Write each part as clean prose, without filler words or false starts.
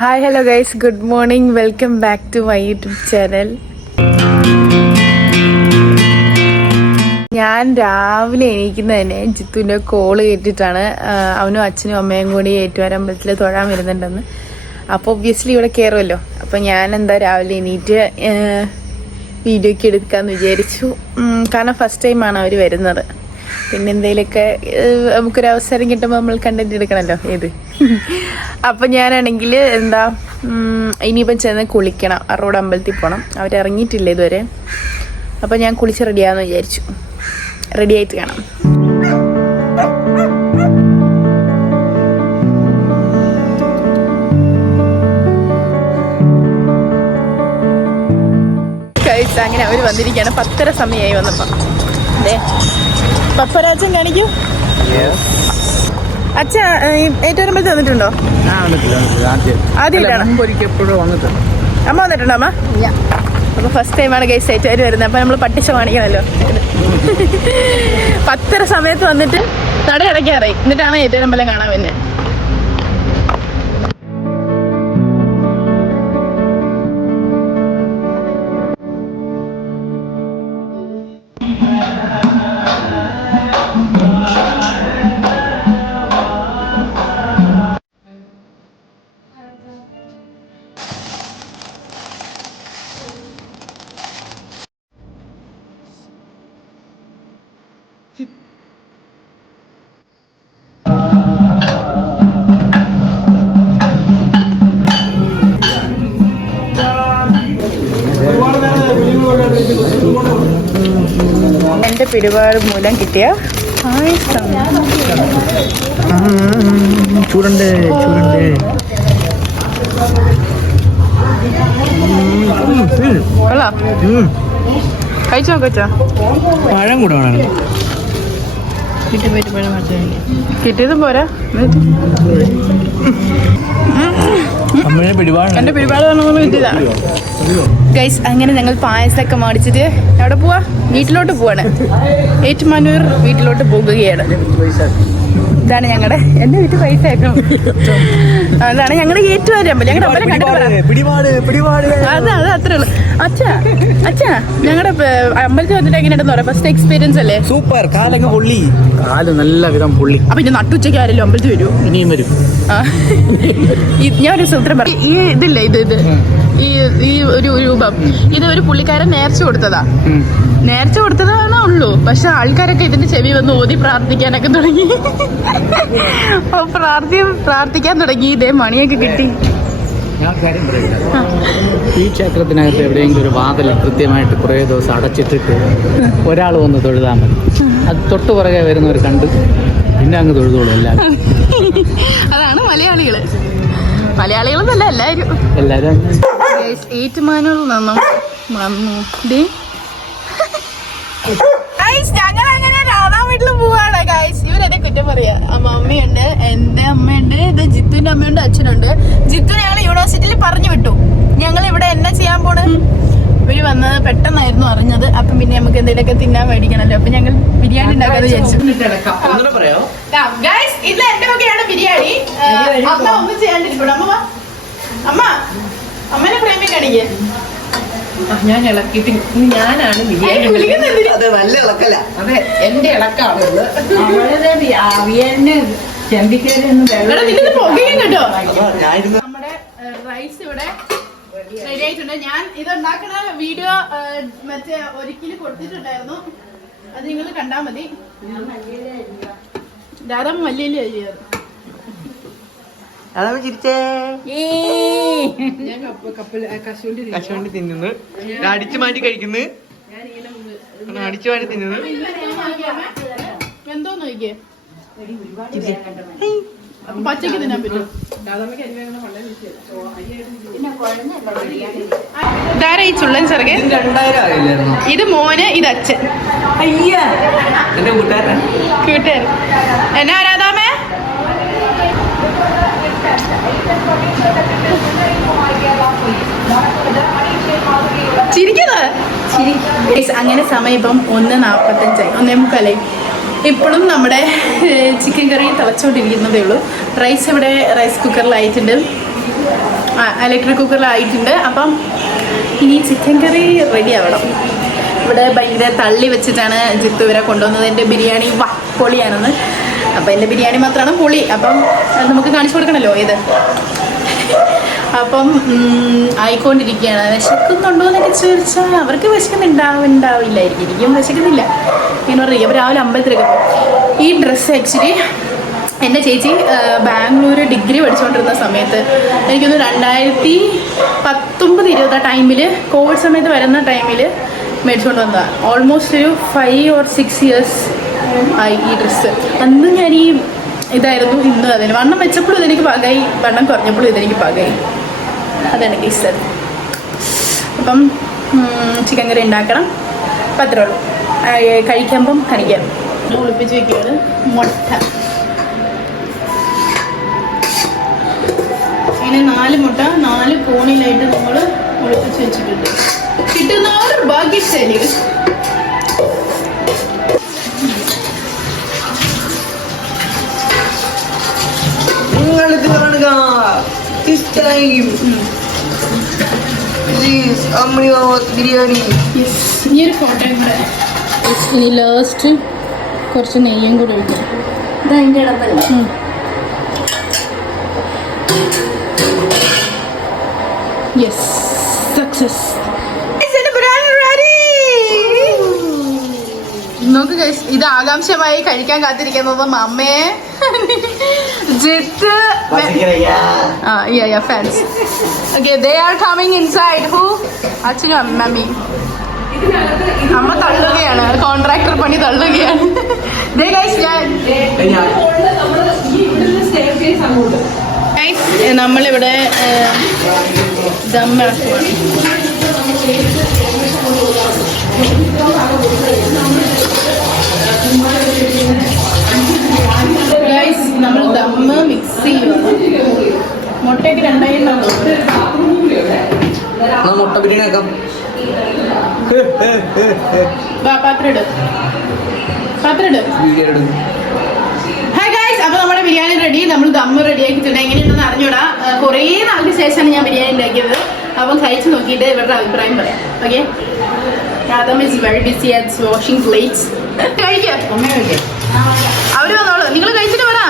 Hi hello guys, good morning. Welcome back to my YouTube channel. ഞാൻ രാവിലെ എണീക്കുന്നത് തന്നെ ജിത്തുവിൻ്റെ call കേട്ടിട്ടാണ്. അവനും അച്ഛനും അമ്മയും കൂടി ഏറ്റുമാനമ്പലത്തിൽ തൊഴാൻ വരുന്നുണ്ടെന്ന്. അപ്പോൾ ഒബ്വിയസ്ലി ഇവിടെ കയറുമല്ലോ. അപ്പോൾ ഞാൻ എന്താ രാവിലെ എണീറ്റ് വീഡിയോയ്ക്ക് എടുക്കാമെന്ന് വിചാരിച്ചു. കാരണം ഫസ്റ്റ് ടൈമാണ് അവർ വരുന്നത്. പിന്നെ എന്തെങ്കിലുമൊക്കെ നമുക്കൊരവസരം കിട്ടുമ്പോൾ നമ്മൾ കണ്ടന്റ് എടുക്കണമല്ലോ ഏത്. അപ്പം ഞാനാണെങ്കിൽ എന്താ ഇനിയിപ്പം ചെന്ന് കുളിക്കണം. അറോഡ് അമ്പലത്തിൽ പോകണം. അവരിറങ്ങിയിട്ടില്ല ഇതുവരെ. അപ്പം ഞാൻ കുളിച്ച് റെഡിയാണെന്ന് വിചാരിച്ചു. റെഡി ആയിട്ട് കാണാം. കഴിച്ച അങ്ങനെ അവർ വന്നിരിക്കുകയാണ്. 10:30 സമയമായി വന്നപ്പോൾ. അതെ, പപ്പരാജൻ കാണിക്കും. അച്ഛാ ഏറ്റുമാനമ്പലത്തിൽ വന്നിട്ടുണ്ടോ? ആദ്യമായിട്ടാണ്. അമ്മ വന്നിട്ടുണ്ടോ? അമ്മ അപ്പൊ ഫസ്റ്റ് ടൈമാണ് ഗൈസ് ഏറ്റുമാര് വരുന്നത്. അപ്പൊ നമ്മൾ പട്ടിച്ച കാണിക്കണല്ലോ. 10:30 സമയത്ത് വന്നിട്ട് നട അടയ്ക്കാറായി. എന്നിട്ടാണ് ഏറ്റുമാനമ്പലം കാണാൻ വരുന്നത്. എന്റെ പിടിപാട് മൂലം കിട്ടിയ ചൂടുണ്ട്. കഴിച്ചു നോക്കച്ചാ. പഴം കൂടെ വേണം. കിട്ടിയതും പോരാ. എന്റെ പിടിപാട് കിട്ടിയതാ ഗൈസ്. അങ്ങനെ ഞങ്ങൾ പായസമൊക്കെ മേടിച്ചിട്ട് എവിടെ പോവാ? വീട്ടിലോട്ട് പോവാണ്. ഏറ്റുമാനൂർ വീട്ടിലോട്ട് പോകുകയാണ്. ഇതാണ് ഞങ്ങളുടെ എന്റെ വീട്ടിൽ പൈസ ആക്കണം. അതാണ് ഞങ്ങളുടെ ഏറ്റുമാനമ്പലം. ഞങ്ങളുടെ അമ്പലം കണ്ടിട്ട് അത് അത്രേ ഉള്ളൂ. അച്ഛാ ഞങ്ങളുടെ അമ്പലത്തിൽ വന്നിട്ട് എങ്ങനെയാണെന്ന് പറയാം. ഫസ്റ്റ് എക്സ്പീരിയൻസ് അല്ലേ? സൂപ്പർ. കാലൊക്കെ പൊള്ളി. കാല് നല്ല വിധം പൊള്ളി. അപ്പൊ ഇനി നട്ടുച്ചയ്ക്ക് ആരല്ലോ അമ്പലത്തിൽ വരുമോ? ഇനിയും വരും. ഞാനൊരു സൂത്രം പറയാം. ഈ ഇതില്ലേ ഇത് ഈ ഒരു രൂപം ഇത് ഒരു പുള്ളിക്കാരൻ നേർച്ച കൊടുത്തതാണോ ഉള്ളൂ. പക്ഷെ ആൾക്കാരൊക്കെ ഇതിന്റെ ചെവി വന്ന് ഓതി പ്രാർത്ഥിക്കാനൊക്കെ തുടങ്ങി. പ്രാർത്ഥിക്കാൻ തുടങ്ങി. ഇതേ മണിയൊക്കെ കിട്ടി. ഈ ക്ഷേത്രത്തിനകത്ത് എവിടെയെങ്കിലും ഒരു വാതിൽ കൃത്യമായിട്ട് കുറേ ദിവസം അടച്ചിട്ടിട്ട് ഒരാൾ വന്ന് തൊഴുതാൽ മതി. അത് തൊട്ടു പുറകെ വരുന്നവർ കണ്ട് പിന്നെ അങ്ങ് തൊഴുതോളും എല്ലാവരും. അതാണ് മലയാളികളെന്നല്ല എല്ലാവരും. ഏറ്റുമാനൂരിൽ നിന്നും വന്നു. ഞങ്ങൾ അങ്ങനെ രാധാ വീട്ടിൽ പോവാണ് ഗൈസ്. ഇവരെന്നെ കുറ്റം പറയാ. മമ്മിയുണ്ട്, എന്റെ അമ്മയുണ്ട്, ഇത് ജിത്തുവിന്റെ അമ്മയുണ്ട്, അച്ഛനുണ്ട്. ജിത്തു ഞങ്ങൾ യൂണിവേഴ്സിറ്റിയിൽ പറഞ്ഞു വിട്ടു. ഞങ്ങൾ ഇവിടെ എന്നാ ചെയ്യാൻ പോണ്. ഇവര് വന്നത് പെട്ടെന്നായിരുന്നു അറിഞ്ഞത്. അപ്പം പിന്നെ നമുക്ക് എന്തെങ്കിലുമൊക്കെ തിന്നാൻ മേടിക്കണല്ലോ. അപ്പൊ ഞങ്ങൾ ബിരിയാണി ഉണ്ടാക്കാന്ന് വിചാരിച്ചു. ഇത് എന്റെ വകയാണ് ബിരിയാണി. അമ്മ ഒന്നും ചെയ്യാണ്ടിരിക്കണോ? അമ്മനെ പ്രേമി കാണിക്കേ. ഞാൻ ഇളക്കിട്ട് ഞാനാണ് ബിരിയാണി. നല്ല ഇളക്കല്ല. അതെ, എന്റെ ഇളക്കാണുള്ളത്. നമ്മുടെ റൈസ് ഇവിടെ റെഡി ആയിട്ടുണ്ട്. ഞാൻ ഇത് ഉണ്ടാക്കുന്ന വീഡിയോ മറ്റേ ഒരിക്കലും കൊടുത്തിട്ടുണ്ടായിരുന്നു. അത് നിങ്ങൾ കണ്ടാ മതി. രാധാ മല്ലിയില അരിയാറ്. കശുവണ്ടി തിന്നുന്നു. അടിച്ചു മാറ്റി കഴിക്കുന്നു. അടിച്ചു മാറ്റി തിന്നുന്നു. എന്തോന്ന് നോക്കിയേ. പച്ചക്ക് തിന്നാൻ പറ്റും. ഇതാരാ ഈ ചുള്ളൻ ചെറുകെ? 2000 ആയില്ലായിരുന്നു. ഇത് മോന്, ഇത് അച്ഛൻ. എന്റെ കൂട്ടുകാരൻ. എന്നാ രാധാമേ? ചിരിക്കുന്നത്. അങ്ങനെ സമയം ഇപ്പം 1:45, 1:45. ഇപ്പോഴും നമ്മുടെ ചിക്കൻ കറി തിളച്ചുകൊണ്ടിരിക്കുന്നതേ ഉള്ളൂ. റൈസ് ഇവിടെ റൈസ് കുക്കറിലായിട്ടുണ്ട്. ഇലക്ട്രിക് കുക്കറിലായിട്ടുണ്ട്. അപ്പം ഇനി ചിക്കൻ കറി റെഡി ആവണം. ഇവിടെ ഭയങ്കര തള്ളി വെച്ചിട്ടാണ് ജിത്തു ഇവരെ കൊണ്ടുവന്നത്. എൻ്റെ ബിരിയാണി പൊളിയാണെന്ന്. അപ്പം എൻ്റെ ബിരിയാണി മാത്രമാണ് പൊളി. അപ്പം അത് നമുക്ക് കാണിച്ചു കൊടുക്കണമല്ലോ ഇത്. അപ്പം ആയിക്കൊണ്ടിരിക്കുകയാണ്. വിശക്കുന്നുണ്ടോ എന്നൊക്കെ ചോദിച്ചാൽ അവർക്ക് വിശക്കുന്നുണ്ടാവില്ലായിരിക്കും. എനിക്കും വിശക്കുന്നില്ല. ഇങ്ങനെ പറയും. അപ്പോൾ രാവിലെ അമ്പലത്തിലൊക്കെ പോകും. ഈ ഡ്രസ്സ് ആക്ച്വലി എൻ്റെ ചേച്ചി ബാംഗ്ലൂർ ഡിഗ്രി പഠിച്ചുകൊണ്ടിരുന്ന സമയത്ത് എനിക്കൊന്ന് 2019-20 ടൈമിൽ കോവിഡ് സമയത്ത് വരുന്ന ടൈമിൽ മേടിച്ചുകൊണ്ട് വന്നതാണ്. ഓൾമോസ്റ്റ് ഒരു 5 or 6 years ആയി ഈ ഡ്രസ്സ്. അന്ന് ഞാൻ ഈ ഇതായിരുന്നു. ഇന്നും അതിന് വണ്ണം വെച്ചപ്പോഴും ഇതെനിക്ക് പാകമായി, വണ്ണം കുറഞ്ഞപ്പോഴും ഇതെനിക്ക് പാകമായി. അതാണ് ഇഷ്ടം. അപ്പം ചിക്കൻ കറി ഉണ്ടാക്കണം. അപ്പം അത്രേ ഉള്ളൂ. കഴിക്കുമ്പം കാണിക്കാം. ഒളിപ്പിച്ച് വയ്ക്കുകയാണ് മുട്ട. ഇങ്ങനെ 4 മുട്ട 4 കോണിലായിട്ട് നമ്മൾ ഒളിപ്പിച്ച് വെച്ചിട്ടുണ്ട്. കിട്ടുന്നവർ ഭാഗ്യശാലി. ബിരിയാണി ഈ ഒരു ഫോട്ടോയും കൂടെ ഇനി ലാസ്റ്റ് കുറച്ച് നെയ്യും കൂടെ ഒഴിക്കാം. Yes, success. നോക്ക് ഗൈസ്, ഇത് ആകാംക്ഷമായി കഴിക്കാൻ കാത്തിരിക്കുന്നത് അമ്മയെ Jith. Fans. Okay, they are coming inside. Who? അച്ഛനും അമ്മയും. അമ്മ തള്ളുകയാണ്, കോൺട്രാക്ടർ പണി തള്ളുകയാണ്. ദേ ഗൈസ്, നമ്മളിവിടെ ദമ്മാക്കുവാണ്. ഗൈസ്, നമ്മൾ ദമ്മ് മിക്സ് ചെയ്യുന്നു. മുട്ടയ്ക്ക് 2 മുട്ട ബിരിയാണി ആക്കാം. പാത്രം ഇട്. ഹായ് ഗൈസ്, അപ്പൊ നമ്മുടെ ബിരിയാണി റെഡി. നമ്മൾ ദമ്മ് റെഡി ആക്കിയിട്ടുണ്ട്. എങ്ങനെയുണ്ടെന്ന് അറിഞ്ഞൂടാ. കുറേ നാൾക്ക് ശേഷമാണ് ഞാൻ ബിരിയാണി ഉണ്ടാക്കിയത്. അപ്പം കഴിച്ച് നോക്കിയിട്ട് ഇവരുടെ അഭിപ്രായം പറയാം. Okay, Adam is very busy at washing plates. കഴിക്കാം. അവര് വന്നോളൂ. നിങ്ങൾ കഴിച്ചിട്ട് പറ.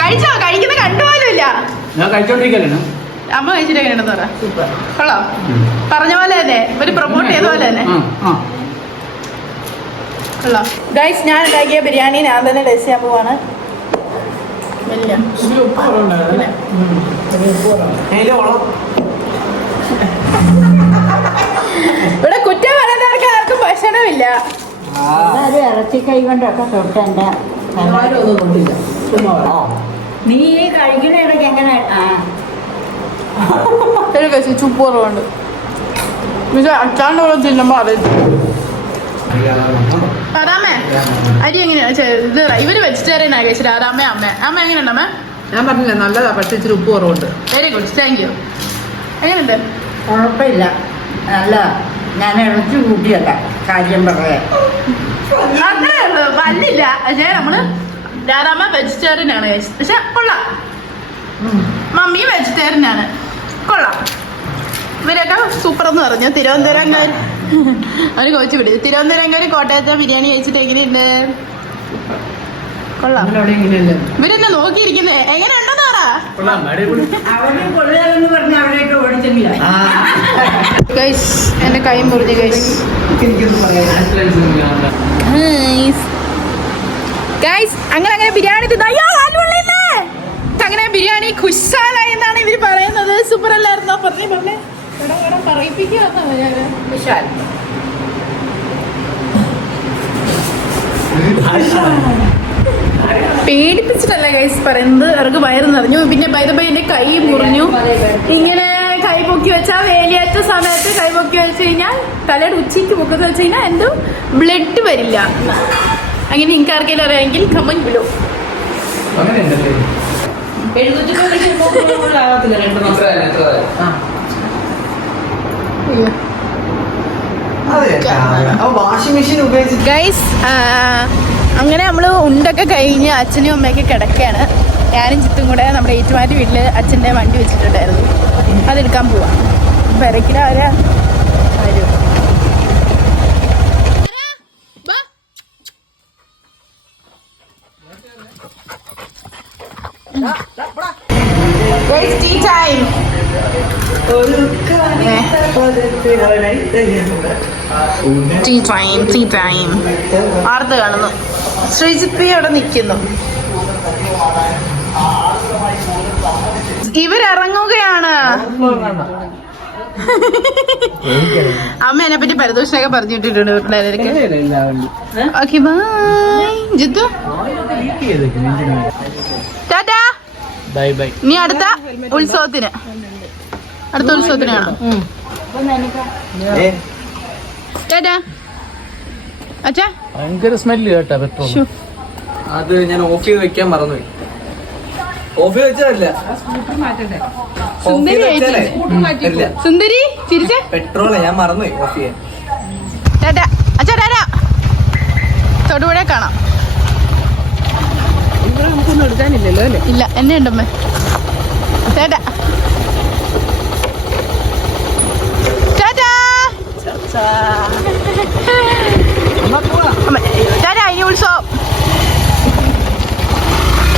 കഴിച്ചോ? കഴിക്കുന്ന കണ്ടുപോലുമില്ല. അമ്മ കഴിച്ചിട്ട് എങ്ങനെയുണ്ടെന്ന് പറ. കൊള്ളാം. പറഞ്ഞ പോലെ തന്നെ, ഇവര് പ്രൊമോട്ട് ചെയ്ത പോലെ തന്നെ കൊള്ളാം. ഗൈസ്, ഞാൻ ഉണ്ടാക്കിയ ബിരിയാണി ഞാൻ തന്നെ ടേസ്റ്റ് ചെയ്യാൻ പോവാണ്. ഇവിടെ കുറ്റം പറയുന്നവർക്ക് ആർക്കും ഭക്ഷണമില്ല. ഇറച്ചിക്കൈ കൊണ്ടൊക്കെ തൊട്ടെന്റെ നീ കഴിക്കുന്ന ഇടയ്ക്ക് എങ്ങനെ ചുപ്പ് കുറവുണ്ട്. അച്ചാണ്ട് കൂടെ തിന്നുമ്പോ അറിയാം. അതാമേ അരി എങ്ങനെയാ? ഇത് ഇവര് വെജിറ്റേറിയൻ ആ കഴിച്ചിട്ട്. അതാമേ അമ്മ എങ്ങനെയുണ്ട് അമ്മ? ഞാൻ പറഞ്ഞില്ല, നല്ലതാ. പക്ഷേ ഇച്ചിരി ഉപ്പ് കുറവുണ്ട്. Very good, thank you. എങ്ങനെയുണ്ട്? കുഴപ്പമില്ല, നല്ല. ഞാൻ ഇറച്ചി കൂട്ടിയല്ല കാര്യം പറയാൻ. അത്രേ ഉള്ളൂ, വല്ലില്ല. പക്ഷേ നമ്മള് രാധാമ്മ വെജിറ്റേറിയൻ ആണ് കഴിച്ചത്. പക്ഷെ കൊള്ളാം. മമ്മി വെജിറ്റേറിയൻ ആണ്. കൊള്ളാം. ഇവരൊക്കെ സൂപ്പർ എന്ന് പറഞ്ഞു. തിരുവനന്തപുരംകാർ അവര് കോച്ച് വിടും. തിരുവനന്തപുരംകാർ കോട്ടയത്തെ ബിരിയാണി കഴിച്ചിട്ട് എങ്ങനെയുണ്ട്? കൊള്ളാം. ഇവരെന്നെ നോക്കിയിരിക്കുന്നേ. എങ്ങനെയുണ്ടെന്ന് പറ. ഗൈസ്, എന്റെ കൈ മുറിഞ്ഞു ഗൈസ്. ഗൈസ്, അങ്ങനെ ബിരിയാണി അങ്ങനെ ബിരിയാണി ഖുശാലായി എന്നാണ് ഇവര് പറയുന്നത്. സൂപ്പർ അല്ലായിരുന്നോ? പറഞ്ഞേ പറയിപ്പിക്കാത്ത പേടിപ്പിച്ചിട്ടല്ല ഗൈസ് പറയുന്നത്. അവർക്ക് വയറ് നിറഞ്ഞു. പിന്നെ ബൈ എന്റെ കൈ മുറിഞ്ഞു. ഇങ്ങനെ കൈ പൊക്കി വെച്ചാൽ വേലിയേറ്റ സമയത്ത് കൈ പൊക്കി വെച്ച് കഴിഞ്ഞാൽ തലയുടെ ഉച്ചയ്ക്ക് പൊക്കെന്ന് വെച്ച് കഴിഞ്ഞാൽ എന്തോ ബ്ലഡ് വരില്ല. അങ്ങനെ നിങ്ങൾക്ക് ആർക്കെങ്കിലും അറിയാമെങ്കിൽ കമന്റ് ബിലോ. ഗൈസ്, അങ്ങനെ നമ്മള് ഉണ്ടൊക്കെ കഴിഞ്ഞ് അച്ഛനും അമ്മയൊക്കെ കിടക്കുകയാണ്. ഞാനും ചിത്തും കൂടെ നമ്മുടെ ഏറ്റുമാറ്റി വീട്ടിൽ അച്ഛൻ്റെ വണ്ടി വെച്ചിട്ടുണ്ടായിരുന്നു, അതെടുക്കാൻ പോവാം. പെരക്കിലാരാ വരും. ആർത്ത് കാണുന്നു. ശ്രീജിത്ത് അവിടെ നിൽക്കുന്നു. ഇവരിറങ്ങുകയാണ്. അമ്മ എന്നെ പറ്റി പരദോഷമൊക്കെ പറഞ്ഞു വിട്ടിട്ടുണ്ട് പിള്ളേർക്ക്. Okay bye Jithu, tata. Bye bye. നീ അടുത്ത ഉത്സവത്തിന് കാണാം. ടാറ്റാ അച്ഛാ. ഭയങ്കര സ്മെല്ല് കേട്ടാ പെട്രോൾ. അത് ഞാൻ ഓഫ് ചെയ്ത് വെക്കാൻ മറന്നുപോയി. ഓഫ് ചെയ്ത് വെച്ചതല്ല, സുന്ദരി ചിരിച്ച പെട്രോള് ഞാൻ മറന്നുപോയി ഓഫ് ചെയ്യാൻ. ടാറ്റാ അച്ഛാ, ടാറ്റാ. തൊടുപുഴ കാണാം. നമുക്കൊന്നും എടുക്കാനില്ലല്ലോ അല്ലേ? ഇല്ല, എന്നെ ഉണ്ടമ്മേ. ടാറ്റാ ടാറ്റാ.